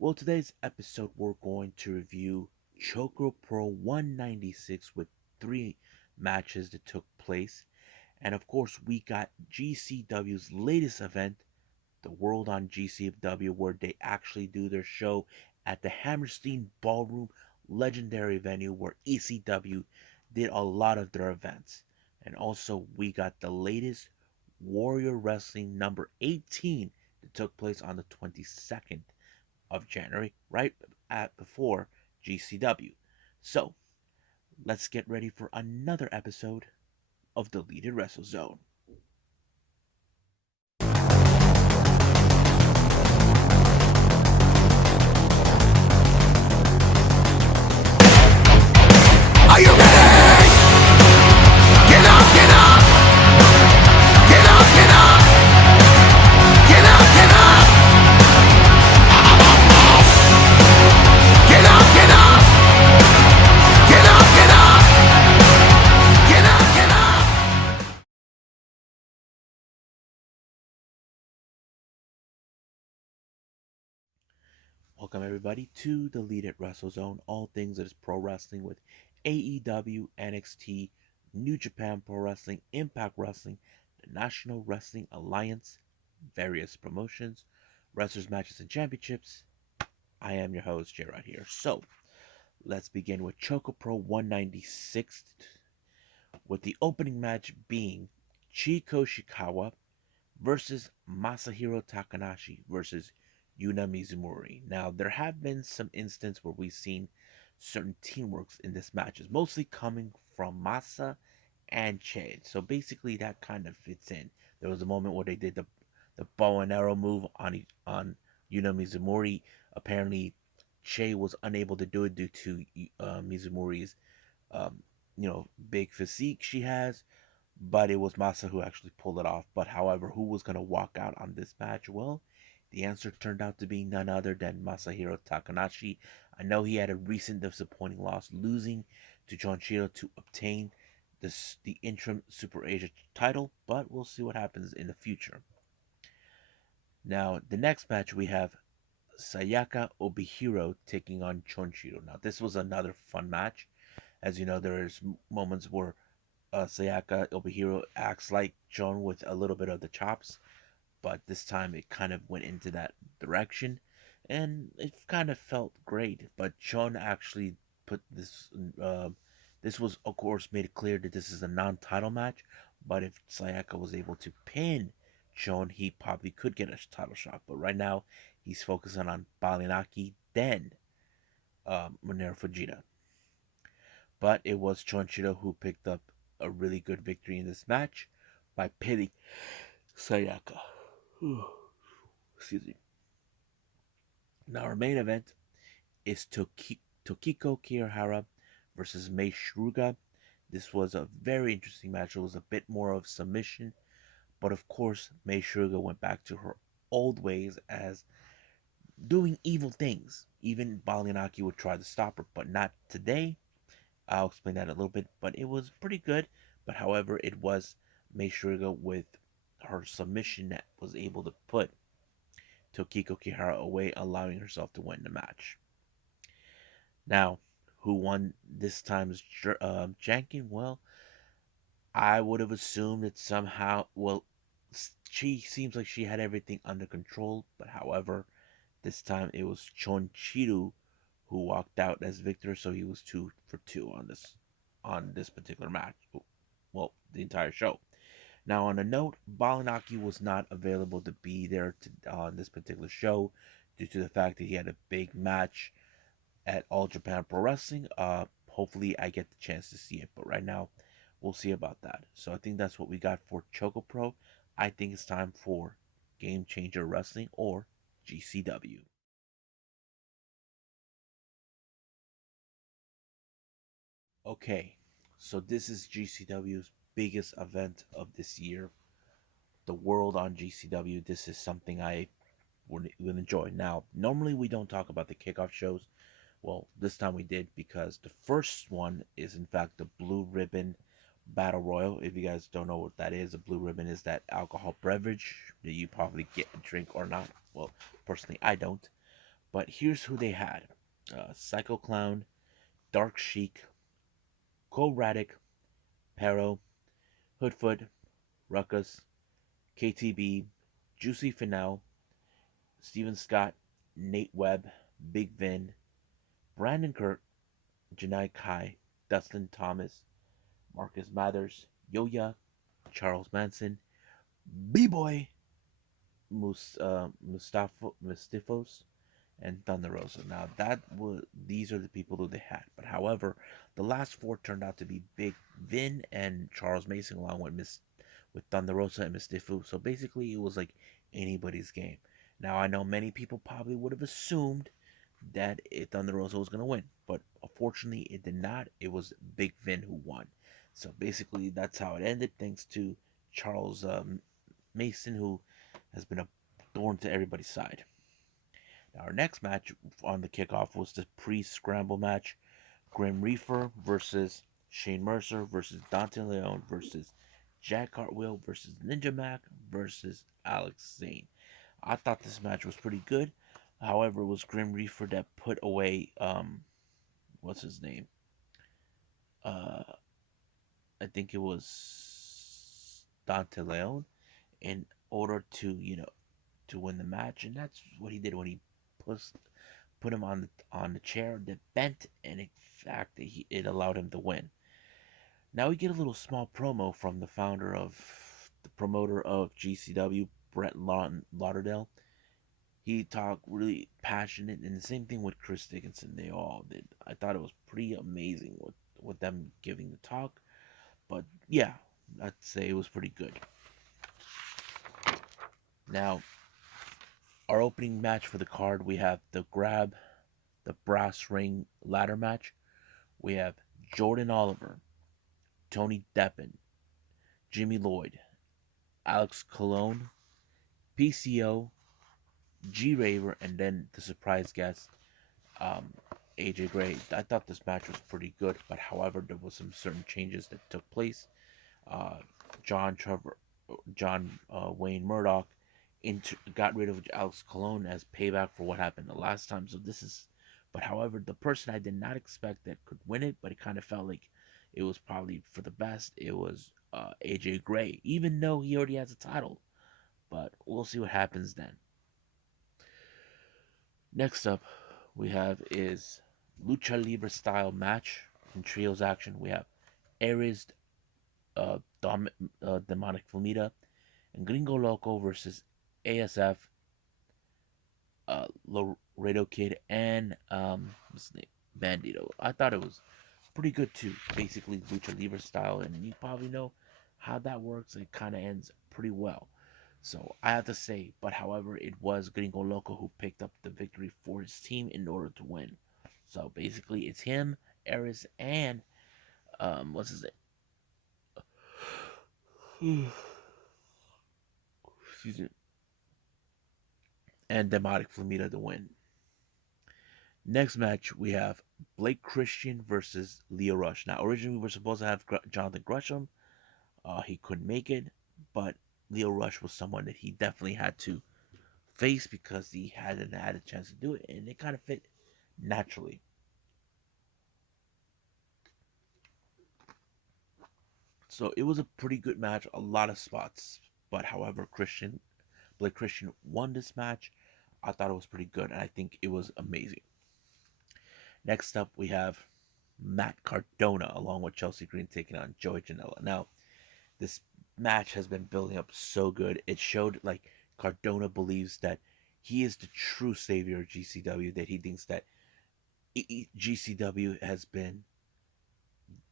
Well, today's episode we're going to review ChocoPro 196 with three matches that took place. And of course, we got GCW's latest event, the World on GCW, where they actually do their show at the Hammerstein Ballroom, legendary venue where ECW did a lot of their events. And also, we got the latest Warrior Wrestling number 18 that took place on the 22nd of January, right at before GCW. So, let's get ready for another episode of Deleted Wrestle Zone. Are you ready? Get up, get up! Get up, get up! Get up, get up! Get up, get up! Get up, get up! Get up, get up! Welcome everybody to Deleted Wrestle Zone, all things that is pro wrestling with AEW, NXT, New Japan Pro Wrestling, Impact Wrestling, the National Wrestling Alliance, various promotions, wrestlers, matches, and championships. I am your host, J Rod here. So, let's begin with ChocoPro 196, with the opening match being Chiko Shikawa versus Masahiro Takanashi versus Yuna Mizumori. Now, there have been some instances where we've seen certain teamworks in this match, is mostly coming from Masa and Che. So basically, that kind of fits in. There was a moment where they did the bow and arrow move on Yuna Mizumori. Apparently, Che was unable to do it due to Mizumori's um, big physique she has, but it was Masa who actually pulled it off. But however, who was going to walk out on this match? Well, the answer turned out to be none other than Masahiro Takanashi. I know he had a recent disappointing loss, losing to Jonshiro to obtain the interim Super Asia title, but we'll see what happens in the future. Now, the next match we have Sayaka Obihiro taking on Chonshiro. Now, this was another fun match. As you know, there's moments where Sayaka Obihiro acts like Chon with a little bit of the chops, but this time it kind of went into that direction, and it kind of felt great. But Chon actually put this. This was, of course, made it clear that this is a non-title match. But if Sayaka was able to pin Chon, he probably could get a title shot. But right now, he's focusing on Balinaki, then Monero Fujita. But it was Chonchiro who picked up a really good victory in this match by pinning Sayaka. Excuse me. Now our main event is Tokiko Kirihara versus Mei Shruga. This was a very interesting match. It was a bit more of submission, but of course Mei Shruga went back to her old ways as doing evil things. Even Balinaki would try to stop her, but not today. I'll explain that in a little bit, but it was pretty good. But however, it was Mei Shruga with her submission that was able to put Tokiko Kihara away, allowing herself to win the match. Now, who won this time's Jankin? Well, I would have assumed that somehow, well, she seems like she had everything under control, but however, this time it was Chonchiru who walked out as victor, so he was 2 for 2 on this particular match. Well, the entire show. Now, on a note, Balanaki was not available to be there on this particular show due to the fact that he had a big match at All Japan Pro Wrestling. Hopefully, I get the chance to see it, but right now, we'll see about that. So I think that's what we got for Choco Pro. I think it's time for Game Changer Wrestling or GCW. Okay, so this is GCW's biggest event of this year, the World on GCW. This is something I would enjoy. Now, normally we don't talk about the kickoff shows. Well, this time we did because the first one is in fact the Blue Ribbon Battle Royal. If you guys don't know what that is, a Blue Ribbon is that alcohol beverage that you probably get a drink or not. Well, personally, I don't. But here's who they had: Psycho Clown, Dark Sheik, Cole Raddick, Pero, Hoodfoot, Ruckus, KTB, Juicy Finau, Steven Scott, Nate Webb, Big Vin, Brandon Kirk, Janai Kai, Dustin Thomas, Marcus Mathers, Yoya, Charles Manson, B-Boy, Mustifos, and Thunder Rosa. Now these are the people that they had. But however, the last four turned out to be Big Vin and Charles Mason, along with Thunder Rosa and Mystifu. So basically, it was like anybody's game. Now I know many people probably would have assumed that Thunder Rosa was going to win, but unfortunately, it did not. It was Big Vin who won. So basically, that's how it ended. Thanks to Charles Mason, who has been a thorn to everybody's side. Now, our next match on the kickoff was the pre-scramble match: Grim Reaper versus Shane Mercer versus Dante Leon versus Jack Cartwheel versus Ninja Mac versus Alex Zane. I thought this match was pretty good. However, it was Grim Reaper that put away what's his name? Uh, I think it was Dante Leon in order to to win the match, and that's what he did when he put put him on the chair that bent, and in fact it allowed him to win. Now we get a little small promo from the promoter of GCW, Brett Lauderdale. He talked really passionate, and the same thing with Chris Dickinson. They all did. I thought it was pretty amazing with them giving the talk. But yeah, I'd say it was pretty good. Now, our opening match for the card, we have the brass ring ladder match. We have Jordan Oliver, Tony Deppen, Jimmy Lloyd, Alex Colon, PCO, G Raver, and then the surprise guest, um, AJ Gray. I thought this match was pretty good, but however, there was some certain changes that took place. Uh, John Trevor, John Wayne Murdoch, got rid of Alex Colon as payback for what happened the last time. So this is, but however, the person I did not expect that could win it, but it kind of felt like it was probably for the best. It was AJ Gray, even though he already has a title. But we'll see what happens then. Next up, we have is Lucha Libre style match in trios action. We have Ares Demonic Flamita and Gringo Loco versus ASF Laredo Kid and what's his name? Bandito. I thought it was pretty good too. Basically Lucha Libre style, and you probably know how that works. It kind of ends pretty well. So I have to say, but however, it was Gringo Loco who picked up the victory for his team in order to win. So basically, it's him, Eris, and what's his name? Excuse me. And Demonic Flamita to win. Next match, we have Blake Christian versus Leo Rush. Now, originally we were supposed to have Jonathan Gresham. He couldn't make it, but Leo Rush was someone that he definitely had to face because he hadn't had a chance to do it, and it kind of fit naturally. So it was a pretty good match, a lot of spots. But however, Blake Christian won this match. I thought it was pretty good, and I think it was amazing. Next up, we have Matt Cardona along with Chelsea Green taking on Joey Janela. Now, this match has been building up so good. It showed like Cardona believes that he is the true savior of GCW, that he thinks that GCW has been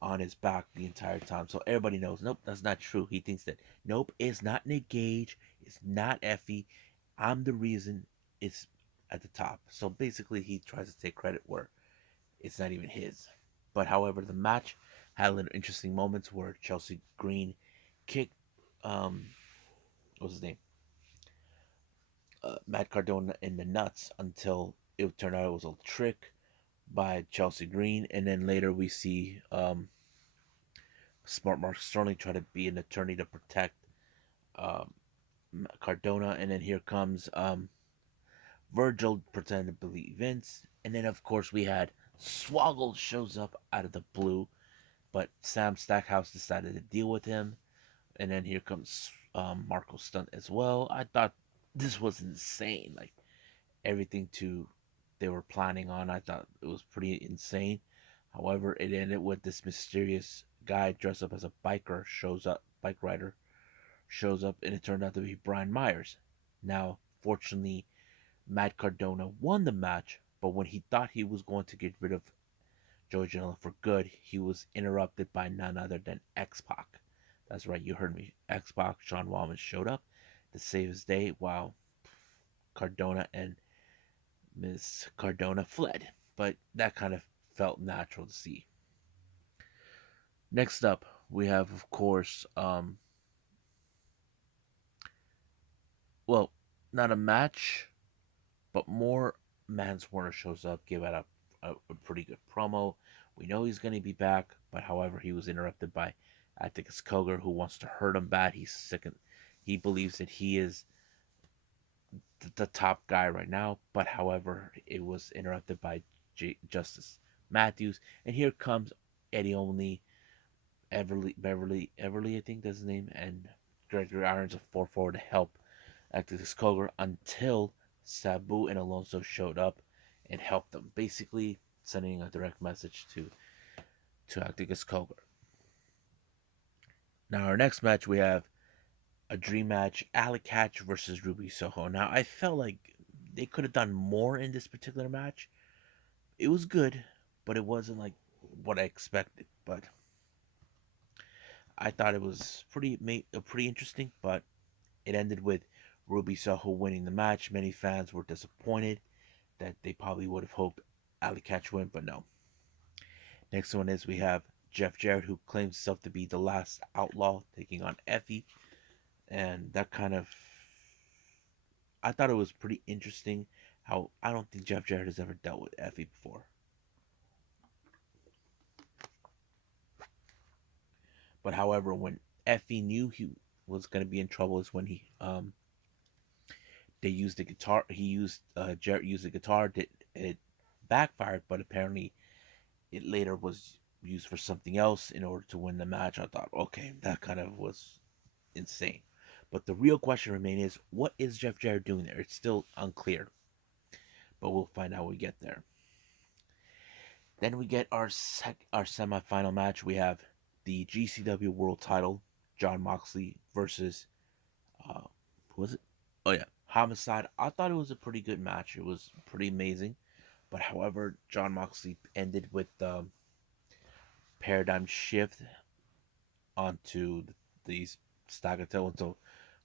on his back the entire time. So everybody knows, nope, that's not true. He thinks that, nope, it's not Nick Gage, it's not Effie. I'm the reason it's at the top. So basically, he tries to take credit where it's not even his. But however, the match had a little interesting moments where Chelsea Green kicked, what's his name? Matt Cardona in the nuts until it turned out it was a trick by Chelsea Green. And then later we see Smart Mark Sterling try to be an attorney to protect um, Cardona, and then here comes Virgil pretended to believe Vince, and then of course we had Swoggle shows up out of the blue, but Sam Stackhouse decided to deal with him, and then here comes Marco Stunt as well. I thought this was insane, like everything to they were planning on. I thought it was pretty insane. However, it ended with this mysterious guy dressed up as a bike rider shows up, and it turned out to be Brian Myers. Now, fortunately, Matt Cardona won the match, but when he thought he was going to get rid of Joey Janela for good, he was interrupted by none other than X Pac. That's right, you heard me. X Pac, Sean Waltman showed up to save his day while Cardona and Miss Cardona fled. But that kind of felt natural to see. Next up, we have, of course, well, not a match, but more Mans Warner shows up, give out a pretty good promo. We know he's going to be back, but however, he was interrupted by Atticus Koger, who wants to hurt him bad. He's sick. He believes that he is the top guy right now, but however, it was interrupted by Justice Matthews. And here comes Eddie Only, Everly, I think that's his name, and Gregory Irons of 4-4 to help Atticus Koger until Sabu and Alonso showed up and helped them, basically sending a direct message to Atticus Koger. Now, our next match, we have a dream match, Alec Hatch versus Ruby Soho. Now, I felt like they could have done more in this particular match. It was good, but it wasn't like what I expected. But I thought it was pretty interesting, but it ended with Ruby Soho winning the match. Many fans were disappointed that they probably would have hoped Ali Catch win, but no. Next one is we have Jeff Jarrett, who claims himself to be the last outlaw, taking on Effie, and that kind of I thought it was pretty interesting. How I don't think Jeff Jarrett has ever dealt with Effie before, but however, when Effie knew he was going to be in trouble, is when they used the guitar. He used Jarrett used the guitar. It backfired, but apparently it later was used for something else in order to win the match. I thought, okay, that kind of was insane. But the real question remains is, what is Jeff Jarrett doing there? It's still unclear, but we'll find out when we get there. Then we get our semifinal match. We have the GCW World Title, John Moxley versus who was it? Oh yeah, Homicide. I thought it was a pretty good match. It was pretty amazing. But however, John Moxley ended with the paradigm shift onto these Stagatel, and so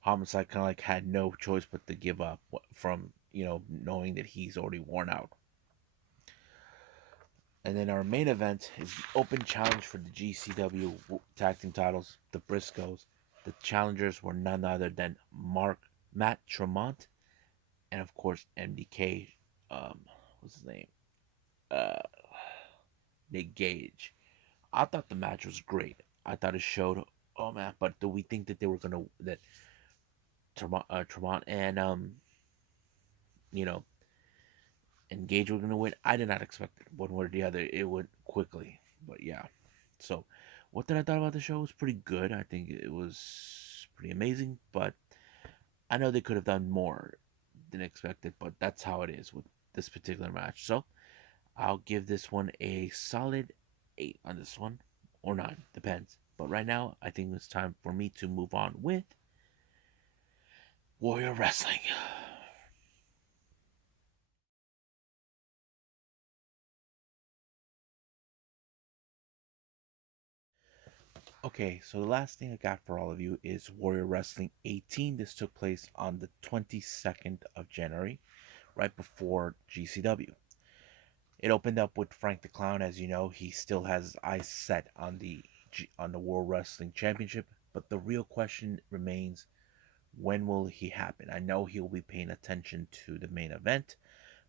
Homicide kind of like had no choice but to give up from knowing that he's already worn out. And then our main event is the open challenge for the GCW tag team titles, the Briscoes. The challengers were none other than Matt Tremont, and of course MDK. What's his name? Uh, Nick Gage. I thought the match was great. I thought it showed. Oh man, but do we think that they were gonna that Tremont and you know and Gage were gonna win? I did not expect it one way or the other. It went quickly, but yeah. So, what did I thought about the show? It was pretty good. I think it was pretty amazing, but I know they could have done more than expected. But that's how it is with this particular match. So, I'll give this one a solid 8 on this one, or 9, depends. But right now, I think it's time for me to move on with Warrior Wrestling. Okay, so the last thing I got for all of you is Warrior Wrestling 18. This took place on the 22nd of January, right before GCW. It opened up with Frank the Clown. As you know, he still has his eyes set on the World Wrestling Championship, but the real question remains, when will he happen? I know he'll be paying attention to the main event,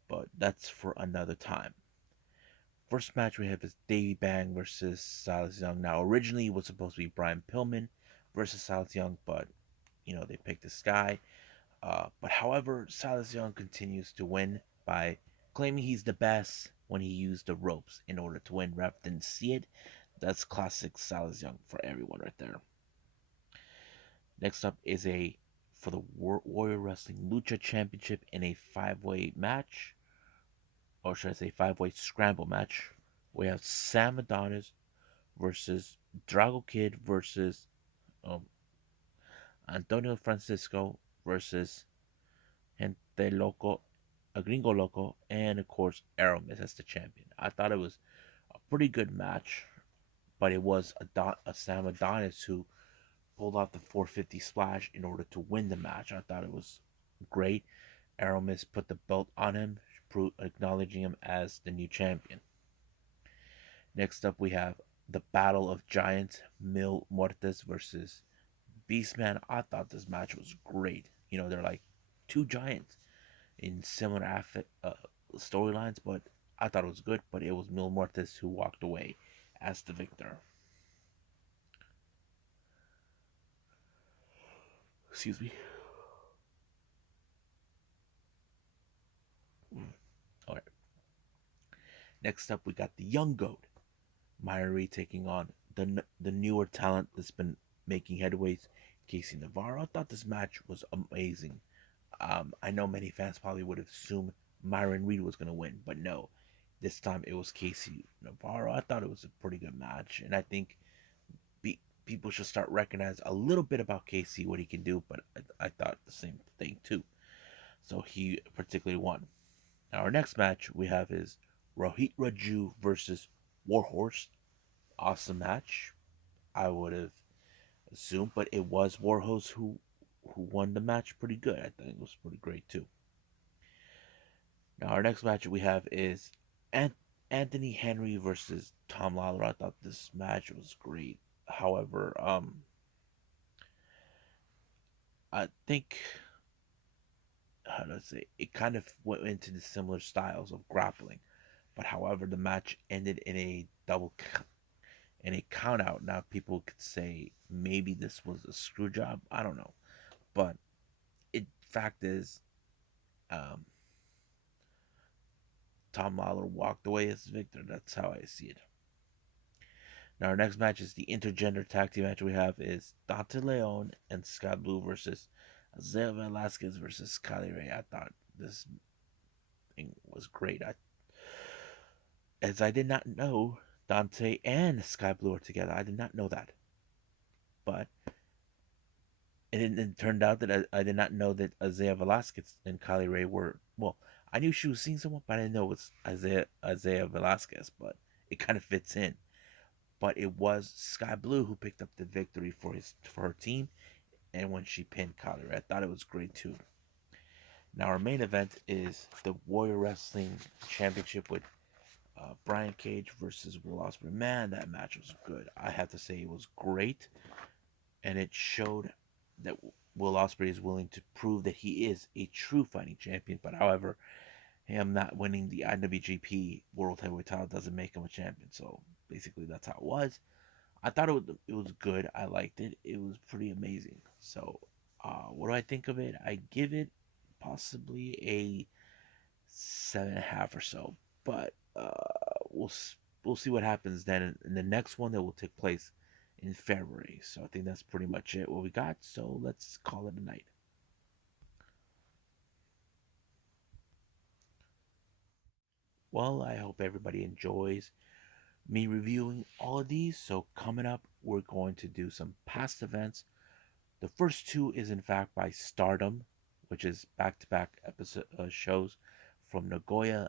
but that's for another time. First match we have is Davey Bang versus Silas Young. Now, originally it was supposed to be Brian Pillman versus Silas Young, but they picked this guy. But however, Silas Young continues to win by claiming he's the best when he used the ropes in order to win. Ref didn't see it. That's classic Silas Young for everyone right there. Next up is a for the Warrior Wrestling Lucha Championship in a five-way match, or should I say five-way scramble match. We have Sam Adonis versus Drago Kid versus um, Antonio Francisco versus Gente Loco, a Gringo Loco, and of course Aromis as the champion. I thought it was a pretty good match, but it was a Sam Adonis who pulled out the 450 splash in order to win the match. I thought it was great. Aromis put the belt on him, acknowledging him as the new champion. Next up, we have the Battle of Giants, Mil Muertes versus Beastman. I thought this match was great. You know, they're like two giants in similar storylines, but I thought it was good. But it was Mil Muertes who walked away as the victor. Excuse me. All right. Next up, we got the Young Goat, Myrie, taking on the newer talent that's been making headways, Casey Navarro. I thought this match was amazing. I know many fans probably would have assumed Myron Reed was going to win, but no. This time it was Casey Navarro. I thought it was a pretty good match, and I think people should start recognizing a little bit about Casey, what he can do, but I thought the same thing too. So he particularly won. Now, our next match we have is Rohit Raju versus Warhorse. Awesome match. I would have assumed, but it was Warhorse who won the match pretty good. I think it was pretty great too. Now, our next match we have is Anthony Henry versus Tom Lawler. I thought this match was great. However, I think how do I say it kind of went into the similar styles of grappling. But however, the match ended in a in a count out. Now people could say maybe this was a screw job. I don't know, but it fact is, um, Tom Lawler walked away as victor. That's how I see it. Now our next match is the intergender tag team match. We have is Dante Leon and Scott Blue versus Isaiah Velasquez versus Kylie Ray. I thought this thing was great. I did not know Dante and Sky Blue are together. I did not know that, but it turned out that I did not know that Isaiah Velasquez and Kylie Ray were. Well, I knew she was seeing someone, but I didn't know it was Isaiah Velasquez. But it kind of fits in. But it was Sky Blue who picked up the victory for her team, and when she pinned Kylie Ray, I thought it was great too. Now our main event is the Warrior Wrestling Championship with Brian Cage versus Will Ospreay. Man, that match was good. I have to say it was great, and it showed that Will Ospreay is willing to prove that he is a true fighting champion. But however, him not winning the IWGP World Heavyweight Title doesn't make him a champion. So basically, that's how it was. I thought it was good. I liked it. It was pretty amazing. So, what do I think of it? I give it possibly a 7.5 or so. But we'll see what happens then in the next one that will take place in February. So I think that's pretty much it what we got. So let's call it a night. Well, I hope everybody enjoys me reviewing all of these. So coming up, we're going to do some past events. The first two is in fact by Stardom, which is back-to-back episode shows from Nagoya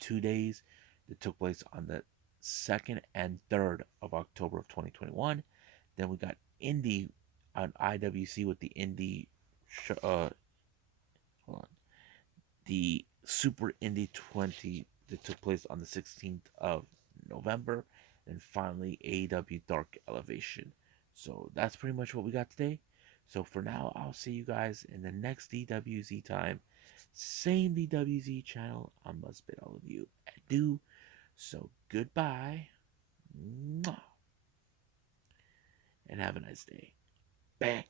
2 days that took place on the 2nd and 3rd of October of 2021. Then we got Indie on IWC with the Indie, hold on, the Super Indie 20 that took place on the 16th of November. And finally, AEW Dark Elevation. So that's pretty much what we got today. So for now, I'll see you guys in the next DWZ time. Same DWZ channel. I must bid all of you adieu. So goodbye. Mwah. And have a nice day. Bang.